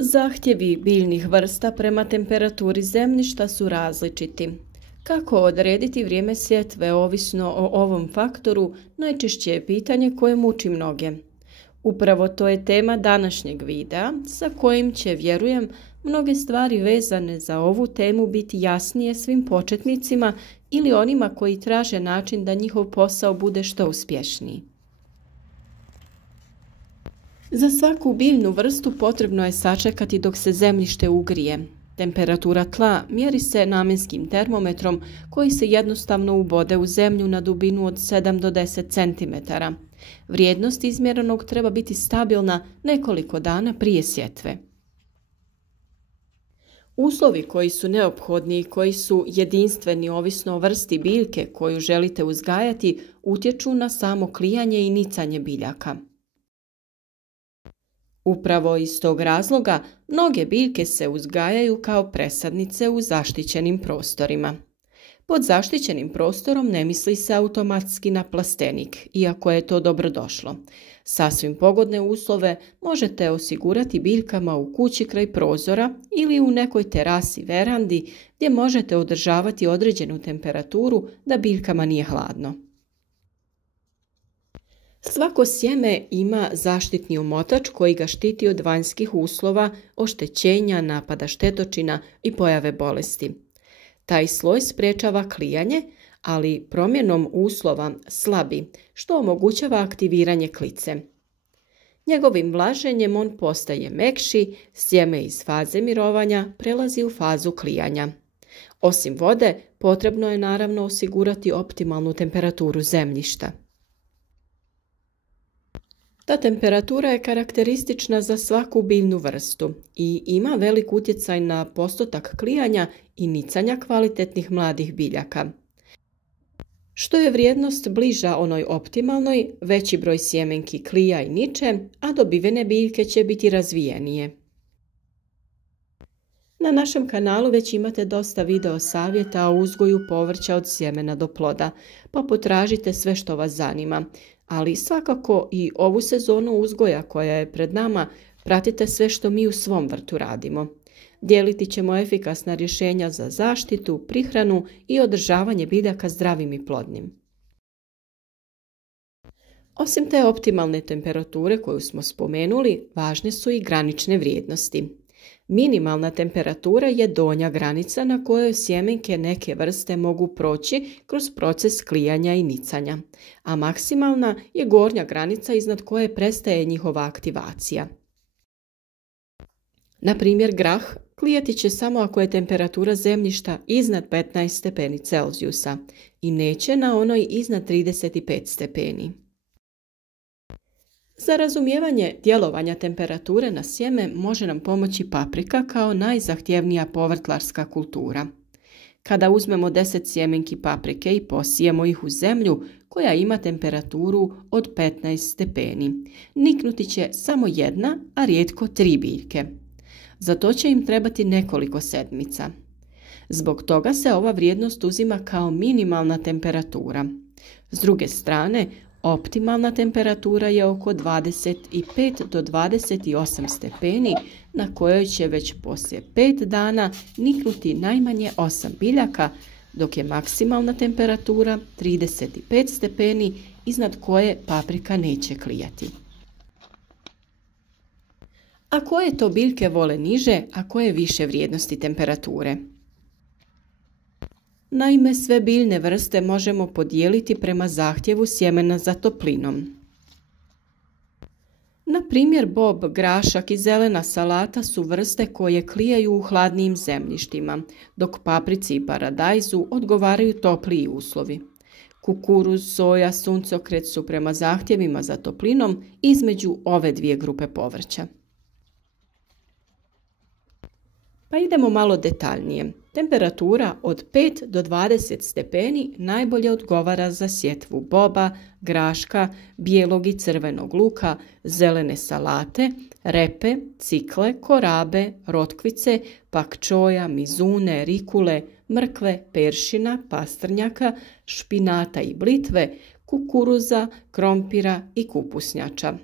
Zahtjevi biljnih vrsta prema temperaturi zemljišta su različiti. Kako odrediti vrijeme sjetve ovisno o ovom faktoru, najčešće je pitanje koje muči mnoge. Upravo to je tema današnjeg videa, sa kojim će, vjerujem, mnoge stvari vezane za ovu temu biti jasnije svim početnicima ili onima koji traže način da njihov posao bude što uspješniji. Za svaku biljnu vrstu potrebno je sačekati dok se zemljište ugrije. Temperatura tla mjeri se namjenskim termometrom koji se jednostavno ubode u zemlju na dubinu od 7 do 10 cm. Vrijednost izmjerenog treba biti stabilna nekoliko dana prije sjetve. Uslovi koji su neophodni i koji su jedinstveni ovisno o vrsti biljke koju želite uzgajati utječu na samo klijanje i nicanje biljaka. Upravo iz tog razloga mnoge biljke se uzgajaju kao presadnice u zaštićenim prostorima. Pod zaštićenim prostorom ne misli se automatski na plastenik, iako je to dobrodošlo. Sasvim pogodne uslove možete osigurati biljkama u kući kraj prozora ili u nekoj terasi verandi gdje možete održavati određenu temperaturu da biljkama nije hladno. Svako sjeme ima zaštitni omotač koji ga štiti od vanjskih uslova, oštećenja, napada štetočina i pojave bolesti. Taj sloj sprečava klijanje, ali promjenom uslova slabi, što omogućava aktiviranje klice. Njegovim vlaženjem on postaje mekši, sjeme iz faze mirovanja prelazi u fazu klijanja. Osim vode, potrebno je naravno osigurati optimalnu temperaturu zemljišta. Ta temperatura je karakteristična za svaku biljnu vrstu i ima velik utjecaj na postotak klijanja i nicanja kvalitetnih mladih biljaka. Što je vrijednost bliža onoj optimalnoj, veći broj sjemenki klija i niče, a dobivene biljke će biti razvijenije. Na našem kanalu već imate dosta video savjeta o uzgoju povrća od sjemena do ploda, pa potražite sve što vas zanima. Ali svakako i ovu sezonu uzgoja koja je pred nama pratite sve što mi u svom vrtu radimo. Dijeliti ćemo efikasna rješenja za zaštitu, prihranu i održavanje biljaka zdravim i plodnim. Osim te optimalne temperature koju smo spomenuli, važne su i granične vrijednosti. Minimalna temperatura je donja granica na kojoj sjemenke neke vrste mogu proći kroz proces klijanja i nicanja, a maksimalna je gornja granica iznad koje prestaje njihova aktivacija. Na primjer, grah klijati će samo ako je temperatura zemljišta iznad 15 stepeni Celzijusa i neće na onoj iznad 35 stepeni. Za razumijevanje djelovanja temperature na sjeme može nam pomoći paprika kao najzahtjevnija povrtlarska kultura. Kada uzmemo 10 sjemenki paprike i posijemo ih u zemlju koja ima temperaturu od 15 stepeni, niknuti će samo jedna, a rijetko 3 biljke. Za to će im trebati nekoliko sedmica. Zbog toga se ova vrijednost uzima kao minimalna temperatura. S druge strane, optimalna temperatura je oko 25 do 28 stepeni na kojoj će već poslije 5 dana niknuti najmanje 8 biljaka, dok je maksimalna temperatura 35 stepeni iznad koje paprika neće klijati. A koje to biljke vole niže, a koje više vrijednosti temperature? Naime, sve biljne vrste možemo podijeliti prema zahtjevu sjemena za toplinom. Na primjer, bob, grašak i zelena salata su vrste koje klijaju u hladnijim zemljištima, dok paprici i paradajzu odgovaraju topliji uslovi. Kukuruz, soja, suncokret su prema zahtjevima za toplinom između ove dvije grupe povrća. Pa idemo malo detaljnije. Temperatura od 5 do 20 stepeni najbolje odgovara za sjetvu boba, graška, bijelog i crvenog luka, zelene salate, repe, cikle, korabe, rotkvice, pakčoja, mizune, rikule, mrkve, peršina, pastrnjaka, špinata i blitve, kukuruza, krompira i kupusnjača.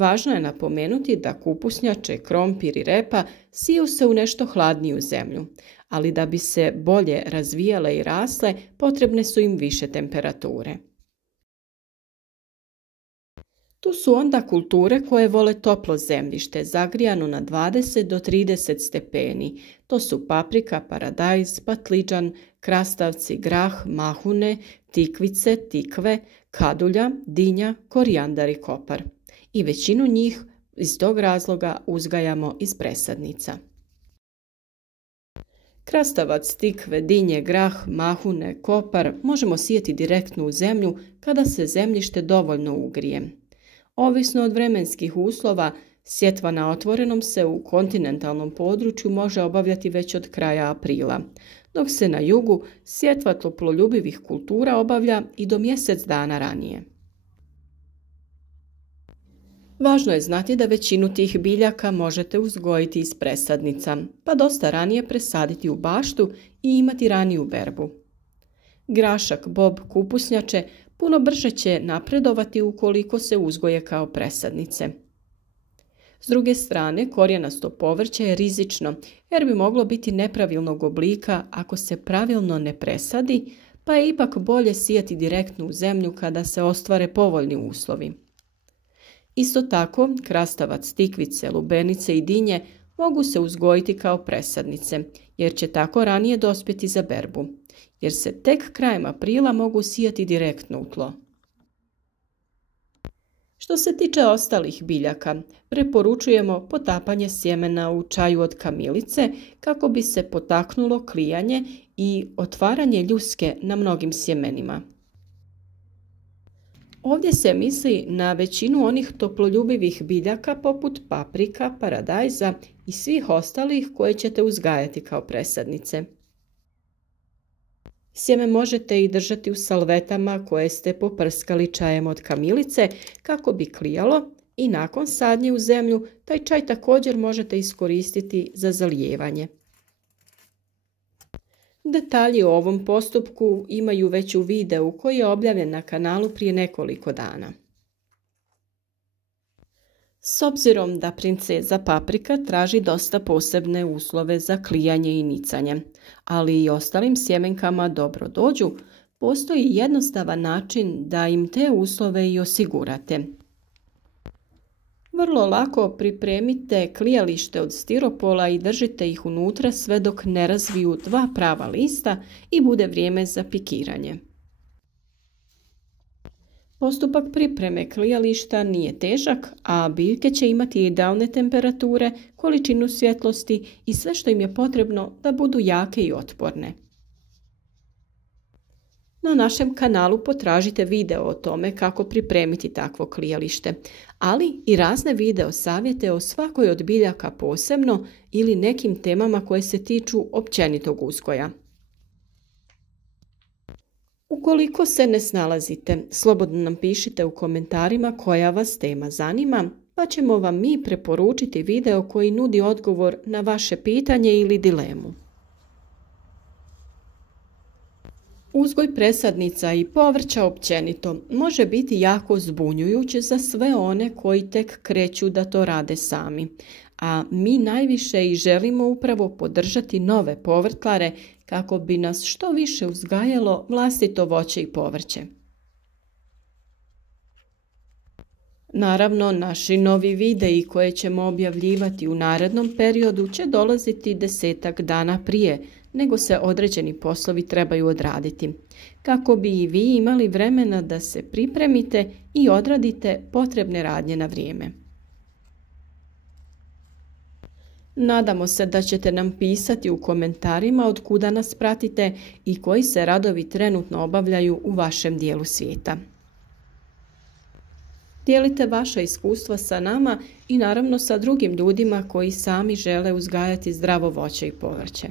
Važno je napomenuti da kupusnjače, krompir i repa siju se u nešto hladniju zemlju, ali da bi se bolje razvijale i rasle, potrebne su im više temperature. Tu su onda kulture koje vole toplo zemljište, zagrijano na 20 do 30 stepeni. To su paprika, paradajz, patliđan, krastavci, grah, mahune, tikvice, tikve, kadulja, dinja, korijandar i kopar. I većinu njih iz tog razloga uzgajamo iz presadnica. Krastavac, tikve, dinje, grah, mahune, kopar možemo sijati direktno u zemlju kada se zemljište dovoljno ugrije. Ovisno od vremenskih uslova, sjetva na otvorenom se u kontinentalnom području može obavljati već od kraja aprila, dok se na jugu sjetva toploljubivih kultura obavlja i do mjesec dana ranije. Važno je znati da većinu tih biljaka možete uzgojiti iz presadnica, pa dosta ranije presaditi u baštu i imati raniju berbu. Grašak, bob, kupusnjače puno brže će napredovati ukoliko se uzgoje kao presadnice. S druge strane, korijenasto povrće je rizično jer bi moglo biti nepravilnog oblika ako se pravilno ne presadi, pa je ipak bolje sijati direktno u zemlju kada se ostvare povoljni uslovi. Isto tako, krastavac, tikvice, lubenice i dinje mogu se uzgojiti kao presadnice, jer će tako ranije dospjeti za berbu, jer se tek krajem aprila mogu sijati direktno u tlo. Što se tiče ostalih biljaka, preporučujemo potapanje sjemena u čaju od kamilice kako bi se potaknulo klijanje i otvaranje ljuske na mnogim sjemenima. Ovdje se misli na većinu onih toploljubivih biljaka poput paprika, paradajza i svih ostalih koje ćete uzgajati kao presadnice. Sjeme možete i držati u salvetama koje ste poprskali čajem od kamilice kako bi klijalo i nakon sadnje u zemlju taj čaj također možete iskoristiti za zalijevanje. Detalji o ovom postupku imaju već u videu koji je objavljen na kanalu prije nekoliko dana. S obzirom da princeza paprika traži dosta posebne uslove za klijanje i nicanje, ali i ostalim sjemenkama dobro dođu, postoji jednostavan način da im te uslove i osigurate. Vrlo lako pripremite klijalište od stiropola i držite ih unutra sve dok ne razviju 2 prava lista i bude vrijeme za pikiranje. Postupak pripreme klijališta nije težak, a biljke će imati idealne temperature, količinu svjetlosti i sve što im je potrebno da budu jake i otporne. Na našem kanalu potražite video o tome kako pripremiti takvo klijalište, ali i razne video savjete o svakoj od biljaka posebno ili nekim temama koje se tiču općenitog uzgoja. Ukoliko se ne snalazite, slobodno nam pišite u komentarima koja vas tema zanima, pa ćemo vam mi preporučiti video koji nudi odgovor na vaše pitanje ili dilemu. Uzgoj presadnica i povrća općenito može biti jako zbunjujuće za sve one koji tek kreću da to rade sami, a mi najviše i želimo upravo podržati nove povrtlare kako bi nas što više uzgajalo vlastito voće i povrće. Naravno, naši novi videi koje ćemo objavljivati u narednom periodu će dolaziti 10-ak dana prije nego se određeni poslovi trebaju odraditi, kako bi i vi imali vremena da se pripremite i odradite potrebne radnje na vrijeme. Nadamo se da ćete nam pisati u komentarima od kuda nas pratite i koji se radovi trenutno obavljaju u vašem dijelu svijeta. Dijelite vaša iskustva sa nama i naravno sa drugim ljudima koji sami žele uzgajati zdravo voće i povrće.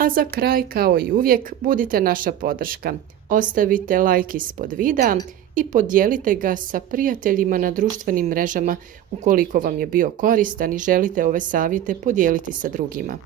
A za kraj, kao i uvijek, budite naša podrška. Ostavite like ispod videa i podijelite ga sa prijateljima na društvenim mrežama ukoliko vam je bio koristan i želite ove savjete podijeliti sa drugima.